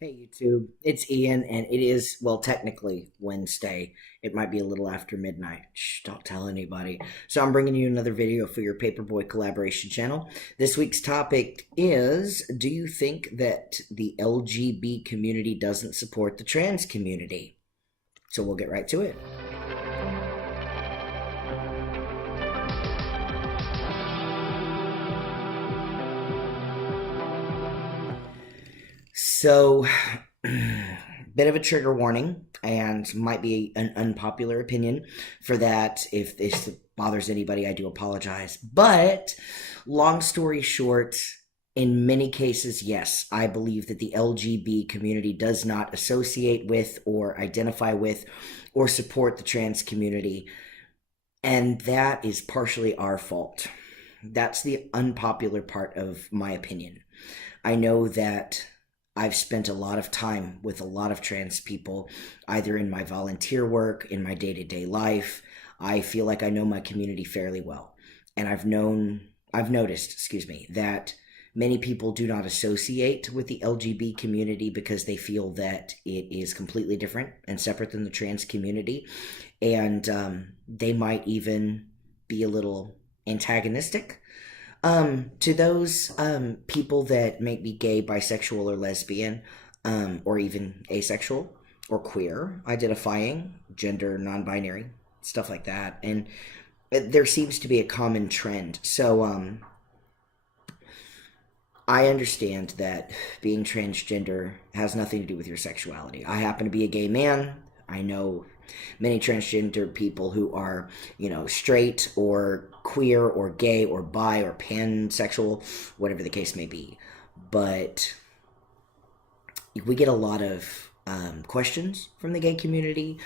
Hey YouTube, it's Ian, and it is, well, technically Wednesday. It might be a little after midnight. Shh, don't tell anybody. So I'm bringing you another video for your Paperboy collaboration channel. This week's topic is, do you think that the LGB community doesn't support the trans community? So we'll get right to it. So, bit of a trigger warning, and might be an unpopular opinion for that. If this bothers anybody, I do apologize. But, long story short, in many cases, yes, I believe that the LGB community does not associate with, or identify with, or support the trans community. And that is partially our fault. That's the unpopular part of my opinion. I know that I've spent a lot of time with a lot of trans people, either in my volunteer work, in my day to day life. I feel like I know my community fairly well. And I've noticed, that many people do not associate with the LGB community because they feel that it is completely different and separate than the trans community. And they might even be a little antagonistic to those people that may be gay, bisexual, or lesbian, or even asexual or queer, identifying, gender non-binary, stuff like that. And there seems to be a common trend. So I understand that being transgender has nothing to do with your sexuality. I happen to be a gay man. I know many transgender people who are, straight or queer or gay or bi or pansexual, whatever the case may be. But we get a lot of questions from the gay community,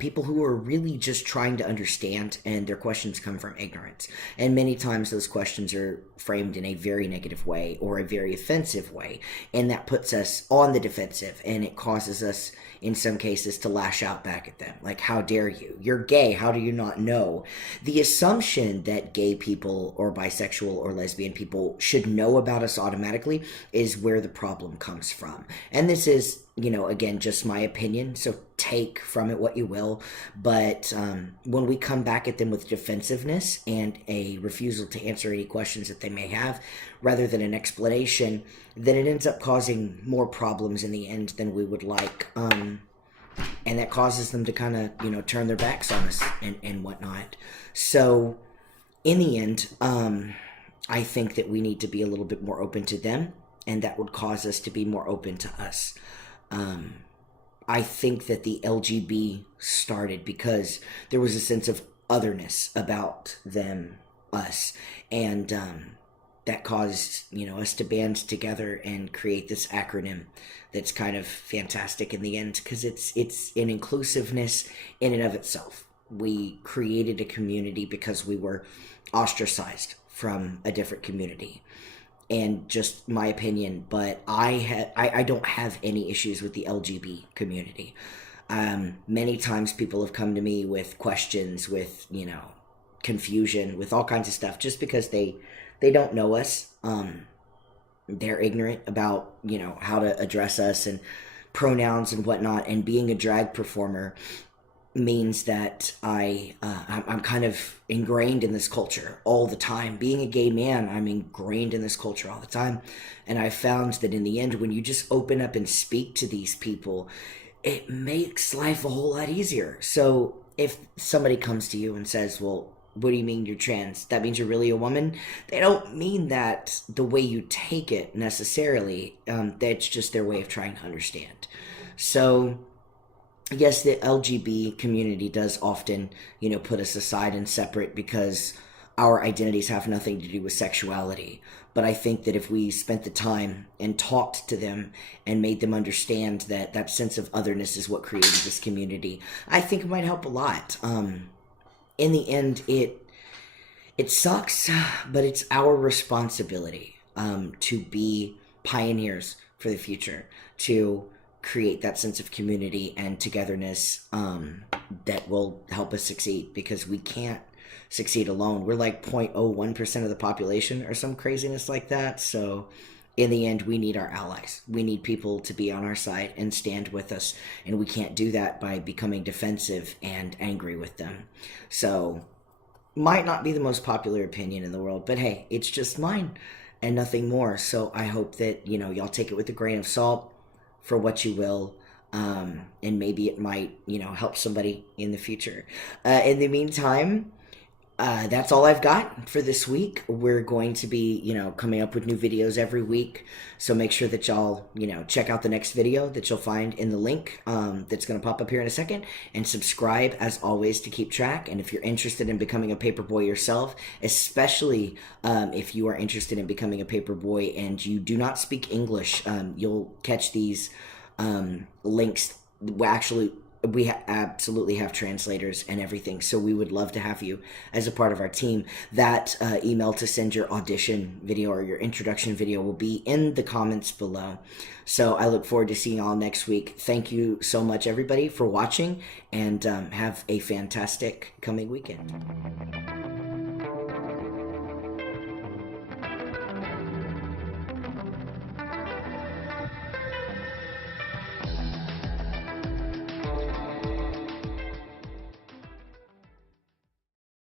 people who are really just trying to understand, and their questions come from ignorance. And many times those questions are framed in a very negative way or a very offensive way, and that puts us on the defensive, and it causes us, in some cases, to lash out back at them. Like, how dare you? You're gay. How do you not know? The assumption that gay people or bisexual or lesbian people should know about us automatically is where the problem comes from. And this is, again, just my opinion, so take from it what you will. But when we come back at them with defensiveness and a refusal to answer any questions that they may have, rather than an explanation, then it ends up causing more problems in the end than we would like. And that causes them to kind of, turn their backs on us and whatnot. So, in the end, I think that we need to be a little bit more open to them, and that would cause us to be more open to us. I think that the LGB started because there was a sense of otherness about them, us, and that caused us to band together and create this acronym that's kind of fantastic in the end, because it's an inclusiveness in and of itself. We created a community because we were ostracized from a different community. And just my opinion, but I don't have any issues with the LGB community. Many times people have come to me with questions, with confusion, with all kinds of stuff, just because they don't know us. They're ignorant about how to address us and pronouns and whatnot. And being a drag performer means that I'm kind of ingrained in this culture all the time. Being a gay man, I'm ingrained in this culture all the time. And I found that in the end, when you just open up and speak to these people, it makes life a whole lot easier. So if somebody comes to you and says, well, what do you mean you're trans? That means you're really a woman? They don't mean that the way you take it necessarily. That's just their way of trying to understand. So yes, the LGB community does often, put us aside and separate because our identities have nothing to do with sexuality. But I think that if we spent the time and talked to them and made them understand that that sense of otherness is what created this community, I think it might help a lot. In the end, it sucks, but it's our responsibility to be pioneers for the future, to create that sense of community and togetherness that will help us succeed, because we can't succeed alone. We're like 0.01% of the population or some craziness like that. So in the end, we need our allies. We need people to be on our side and stand with us, and we can't do that by becoming defensive and angry with them. So, might not be the most popular opinion in the world, but hey, it's just mine and nothing more. So I hope that, y'all take it with a grain of salt for what you will. And maybe it might, help somebody in the future. In the meantime, that's all I've got for this week. We're going to be, coming up with new videos every week. So make sure that y'all, check out the next video that you'll find in the link that's going to pop up here in a second. And subscribe, as always, to keep track. And if you're interested in becoming a paperboy yourself, especially if you are interested in becoming a paperboy and you do not speak English, you'll catch these links. We absolutely have translators and everything, so we would love to have you as a part of our team. That email to send your audition video or your introduction video will be in the comments below. So I look forward to seeing y'all next week. Thank you so much, everybody, for watching, and have a fantastic coming weekend.